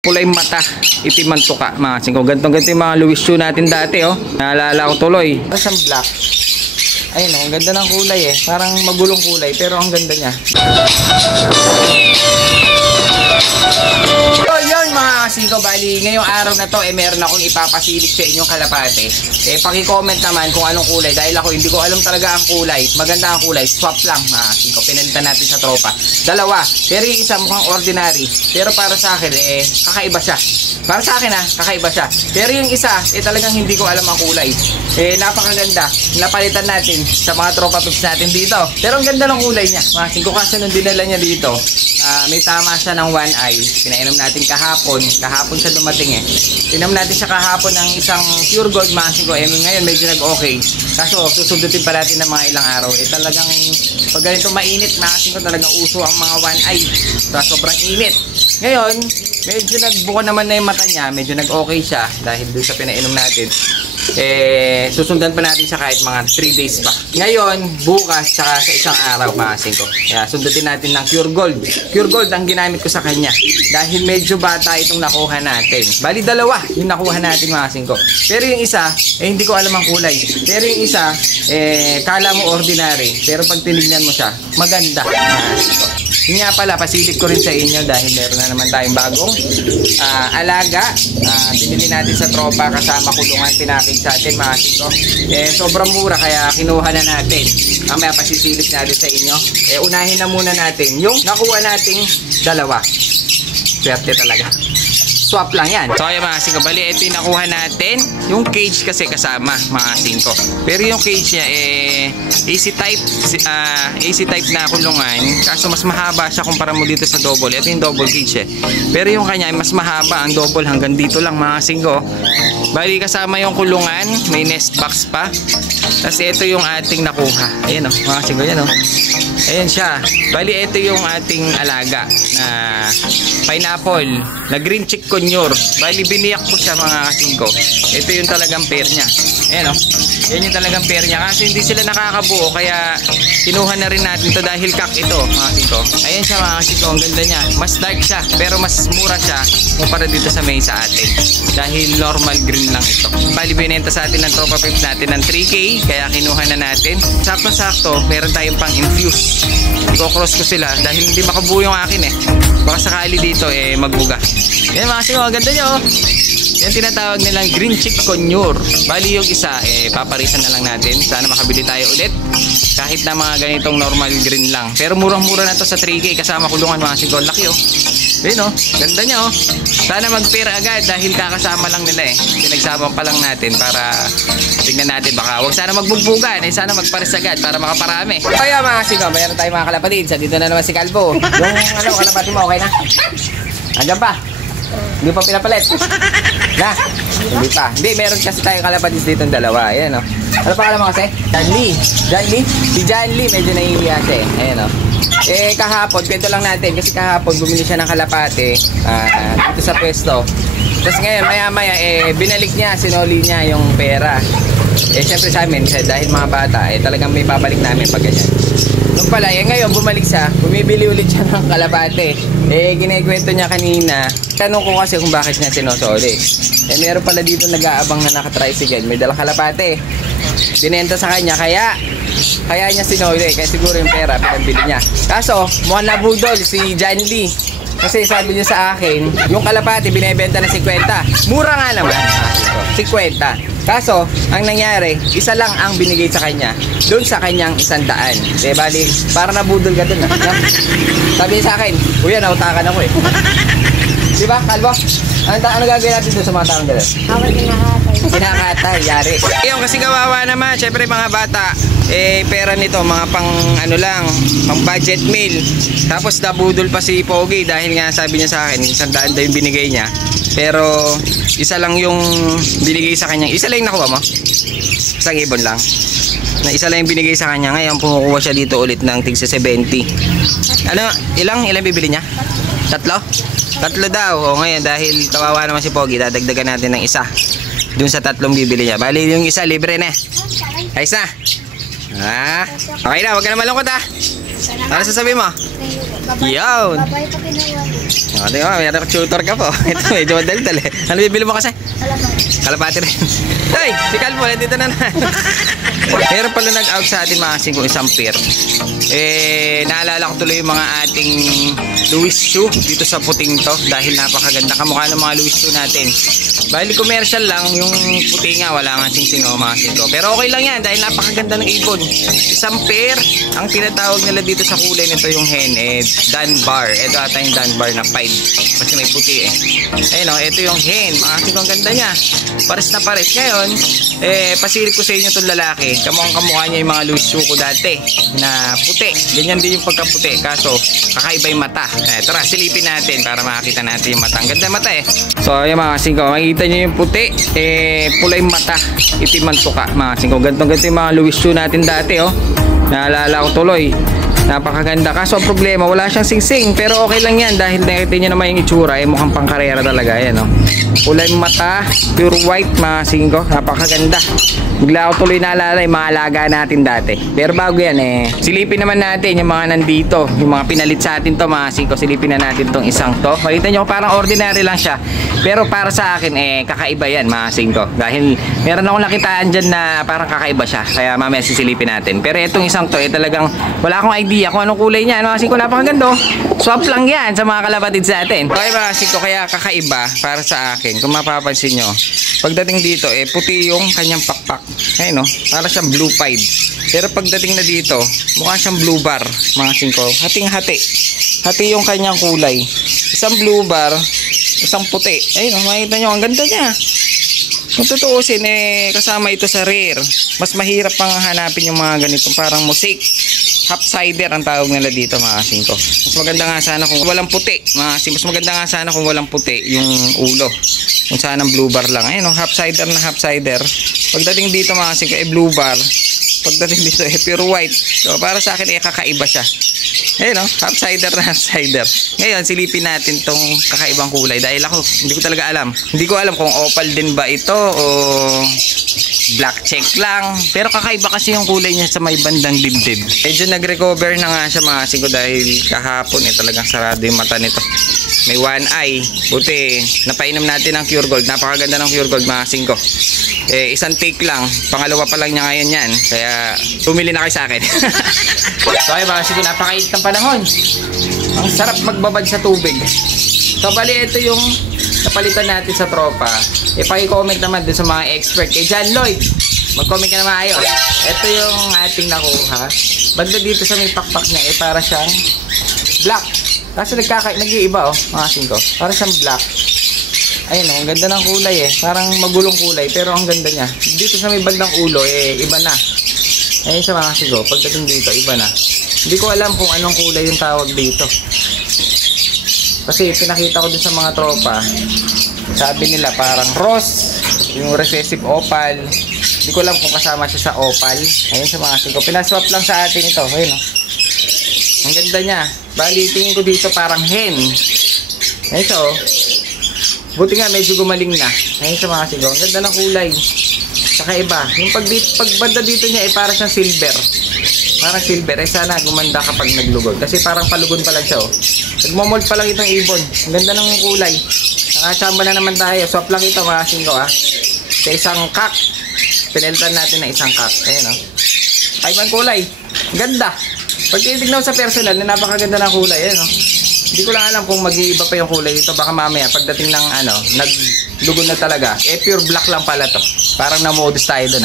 Kulay mata, itim ang tuka, mga singko. Ganto-ganto yung mga Louis shoe natin dati, oh. Naalala ko tuloy. Tapos ang black. Ayun, oh, ang ganda ng kulay, eh. Parang magulong kulay, pero ang ganda niya. So, yun mga singko, bali, ngayong araw na to, meron akong ipapasilip sa inyong kalapate. Paki-comment naman kung anong kulay. Dahil ako, hindi ko alam talaga ang kulay. Maganda ang kulay. Swap lang, mga singko. Pinalitan natin sa tropa. Dalawa. Pero yung isa mukhang ordinary. Pero para sa akin, kakaiba siya. Para sa akin, kakaiba siya. Pero yung isa, talagang hindi ko alam ang kulay. Napakaganda. Napalitan natin sa mga tropa pips natin dito. Pero ang ganda ng kulay niya. Mga singko, kasi nung dinala niya dito, may tama siya ng one eye. Pinainom natin kahapon. Kahapon siya dumating, eh. Pinainom natin siya kahapon ng isang pure gold, mga singko. Ngayon medyo nag-okay. Kaso, susundutin pa natin ng mga ilang araw. Talagang pag ganito mainit, mga singko, talagang uso ang mga one eye. Sobrang init. Ngayon, medyo nagbuko naman na yung mata niya. Medyo nag-okay siya dahil doon sa pinainom natin. Susundan pa natin siya kahit mga 3 days pa. Ngayon, bukas, saka sa isang araw, mga singko. Kaya sundutin natin ng pure gold. Pure gold ang ginamit ko sa kanya. Dahil medyo bata itong nakuha natin. Bali, dalawa yung nakuha natin, mga singko. Pero yung isa, hindi ko alam ang kulay. Pero yung isa, kala mo ordinary. Pero pag tinignan mo siya, maganda, mga singko. Yun nga pala, pasilip ko rin sa inyo dahil meron na naman tayong bagong alaga. Pinili natin sa tropa kasama kulungan, pinakig sa atin, mga singko. Sobrang mura kaya kinuha na natin. Mamaya pasisilip natin sa inyo. Unahin na muna natin yung nakuha nating dalawa. Swerte talaga. Swap lang yan. So ayan, mga singko, bali ito yung nakuha natin. Yung cage kasi kasama, mga singko. Pero yung cage niya AC type na kulungan. Kaso mas mahaba siya kumpara mo dito sa double. Ito yung double cage, eh. Pero yung kanya mas mahaba. Ang double hanggang dito lang, mga singko. Bali kasama yung kulungan. May nest box pa. Tapos ito yung ating nakuha. Ayan, oh, mga singko, yan, oh. Ayan siya. Bali ito yung ating alaga na pineapple na green chick conure. Bali biniyak ko siya, mga kasingko. Ito yung talagang pair niya. Ayan, oh. Yan yung talagang pair niya. Kasi hindi sila nakakabuo. Kaya kinuha na rin natin to dahil kak ito, mga kasingko. Ayan siya, mga kasingko. Ang ganda niya. Mas dark siya. Pero mas mura siya kumpara dito sa may sa atin. Dahil normal green lang ito. Bali binenta sa atin ng tropa pips natin ng 3K. Kaya kinuha na natin. Sakto-sakto, meron tayong pang infuse. I-cross ko sila dahil hindi makabuo yung akin, eh. Baka sakali dito magbuga. Yan, mga kasingko, ang ganda nyo, oh. Yan tinatawag nilang green chick conure. Bali yung isa, paparisan na lang natin. Sana makabili tayo ulit. Kahit na mga ganitong normal green lang. Pero murang-mura na to sa 3K kasama kulungan, mga kasingko. Laki, oh. Ayun, oh. Ganda niya, oh. Sana mag-pair agad dahil kakasama lang nila, eh. Pinagsama pa lang natin para tignan natin. Baka wag sana magbugbugan. Sana magpares agad para makaparami. Kaya, mga kasingko, mayroon tayo mga kalapatid. Sa dito na naman si Calvo. Yung kalapatid mo, okay na? Andiyan pa? Hindi pa pinapalit. Na? Hindi pa. Hindi, meron kasi tayong kalapatid dito ng dalawa. Ayan, oh. Ano pa mo kasi? John Lee. John Lee? Si John Lee medyo nahihiya siya, eh. Ayan, oh. Kahapon, kwento lang natin. Kasi kahapon bumili siya ng kalapate dito sa pwesto. Tapos ngayon, maya-maya, binalik niya, sinoli niya yung pera. Siyempre sa amin, dahil mga bata, talagang may babalik namin pag ganyan. Nung pala, ngayon bumalik siya, bumibili ulit siya ng kalapate. Ginikwento niya kanina. Tanong ko kasi kung bakit niya sinosoli. Meron pala dito nag-aabang na naka-tricycle, may dalang kalapate. Binenta sa kanya, kaya niya sinoli. Kaya siguro yung pera, pinabili niya. Kaso, mukhang nabudol si John Lee. Kasi sabi niya sa akin, yung kalapate binebenta na 50. Mura nga naman, 50. Kaso, ang nangyari, isa lang ang binigay sa kanya doon sa kanyang 100. Bali, para nabudol ka dun, ha? Sabi niya sa akin, kuya, nautakan ako, eh. Diba, Calvo? Ano gagawin natin doon sa mga taong gano'n? Awal Kinakatay, yari. Yung kasi kawawa naman, syempre mga bata, pera nito, mga pang ano lang, pang budget meal. Tapos nabudol pa si Pogi dahil nga sabi niya sa akin, 100 daw yung binigay niya. Pero isa lang yung binigay sa kanya. Isa lang yung nakuha mo? Isang ibon lang. Na isa lang yung binigay sa kanya. Ngayon pumukuha siya dito ulit ng tigsa 70. Ilang bibili niya? Tatlo daw. O ngayon dahil kawawa naman si Pogi, dadagdagan natin ng isa dun sa 3 bibili niya. Bali yung isa libre na. Ayos na. Okay na, wag ka na malungkot, ha. Ano sasabihin mo? Yun. Babae pa kinuha. Di ba? Meron tutor ka po. Ito, medyo madaldal eh. Ano bibili mo kasi? Kalapati rin. Hoy, si Calvo, dito na na. Meron pala nag-out sa atin mga kasing kung isang pair. Naalala ko tuloy yung mga ating Louis shoe dito sa puting to dahil napakaganda kamukha ng mga Louis shoe natin. Bali commercial lang yung puti nga, wala nga sing-sing mga kasing ko. Pero okay lang yan dahil napakaganda ng ibon. Isang pair, ang tinatawag nila dito sa kulay nito yung hen, Dunbar. Ito ata yung Dunbar na pied kasi may puti eh. Ayun o, ito yung hen. Mga kasing ko, ang ganda niya. Pares na pares. Ngayon, pasilip ko sa inyo itong lalaki. Kamukha niya yung mga Louis shoe ko dati na puti. Ganyan din yung pagkaputi. Kaso, kakaiba yung mata. Tara, silipin natin para makakita natin yung mata. Ang ganda mata eh. So, ayan mga kasing ko. Makikita nyo yung puti. Pula yung mata. Itim ang tuka. Mga kasing ko. Ganto-ganto yung mga Louis shoe natin dati oh. Naalala ko tuloy. Napakaganda. Kaso ang problema, wala siyang sing-sing. Pero okay lang yan dahil nakita nyo naman yung itsura. Mukhang pangkarera talaga. Ayan oh. Pula yung mata. Pure white mga kasing ko. Napakaganda. Bigla ako tuloy naalala yung mga alaga natin dati. Pero bago yan silipin naman natin yung mga nandito. Yung mga pinalit sa atin to mga kasing ko. Silipin na natin tong isang to. Makita nyo parang ordinary lang siya. Pero para sa akin kakaiba yan mga kasing ko. Dahil meron akong nakitaan dyan na parang kakaiba siya. Kaya mamaya sisilipin natin. Pero itong isang to talagang wala akong idea kung anong kulay niya. Mga kasing ko napakaganda. Swap lang yan sa mga kalapatid sa atin. Okay mga kasing ko, kaya kakaiba para sa akin. Kung mapapansin nyo, pagdating dito puti yung kanyang pakpak. Ayun no, para siyang blue pied. Pero pagdating na dito, mukha siyang blue bar mga kasing ko. Hating-hati. Hati yung kanyang kulay. Isang blue bar, isang puti. Ayun no, makikita nyo, ang ganda niya. Kung tutuusin kasama ito sa rare. Mas mahirap pang hanapin yung mga ganitong parang musik. Half-sider ang tawag nila dito mga kasing ko. Mas maganda nga sana kung walang puti. Mas maganda nga sana kung walang puti yung ulo. Kung sana blue bar lang. Ayun, half-sider na half-sider. Pagdating dito mga kasing ko, blue bar. Pagdating dito, pure white. So, para sa akin, kakaiba siya. Ayun, half-sider na half-sider. Ngayon, silipin natin tong kakaibang kulay. Dahil ako, hindi ko talaga alam. Hindi ko alam kung opal din ba ito o black check lang. Pero kakaiba kasi yung kulay niya sa may bandang dibdib. Medyo nag-recover na nga siya mga kasing ko dahil kahapon talagang sarado yung mata nito. May one eye. Buti, napainom natin ng Cure Gold. Napakaganda ng Cure Gold mga kasing ko. Isang take lang. Pangalawa pa lang niya ngayon yan. Kaya, tumili na kayo sa akin. So ay mga kasing ko, napakait ng panahon. Ang sarap magbabad sa tubig. So bali, ito yung napalitan natin sa tropa. Paki-comment naman dun sa mga expert. Kay John Lloyd, mag-comment ka naman ayo. Ito yung ating nakuha. Banda dito sa may pakpak niya, para siyang black. Kasi nag-iiba mga kasing ko. Para siyang black. Ayun ang ganda ng kulay Parang magulong kulay, pero ang ganda niya. Dito sa may bandang ulo, iba na. Ayun sa mga kasing ko, pagdating dito, iba na. Hindi ko alam kung anong kulay yung tawag dito. Kasi pinakita ko dun sa mga tropa, sabi nila parang rose, yung recessive opal. Hindi ko alam kung kasama siya sa opal. Ayun sa mga kasing ko, pinaswap lang sa atin ito. Ayun ang ganda niya. Bali, tingin ko dito parang hen. Ayun siya buti nga medyo gumaling na. Ayun sa mga kasing ko, ang ganda ng kulay. Kakaiba. Yung pagbanda dito niya para siyang silver. Parang silver. Sana gumanda kapag naglugod. Kasi parang palugon pa lang siya Nagmomold pa lang itong ibon. Ang ganda ng kulay. Nakachamba na naman tayo. Swap lang ito mga kasing ko Sa isang kak. Pinelitan natin ng isang kak. Ayun kaibang kulay. Ganda. Pag titignan sa personal, napakaganda ng kulay. Ayun Hindi ko lang alam kung mag-iiba pa yung kulay ito. Baka mamaya pagdating ng naglugod na talaga. Pure black lang pala to. Parang na-modus tayo dun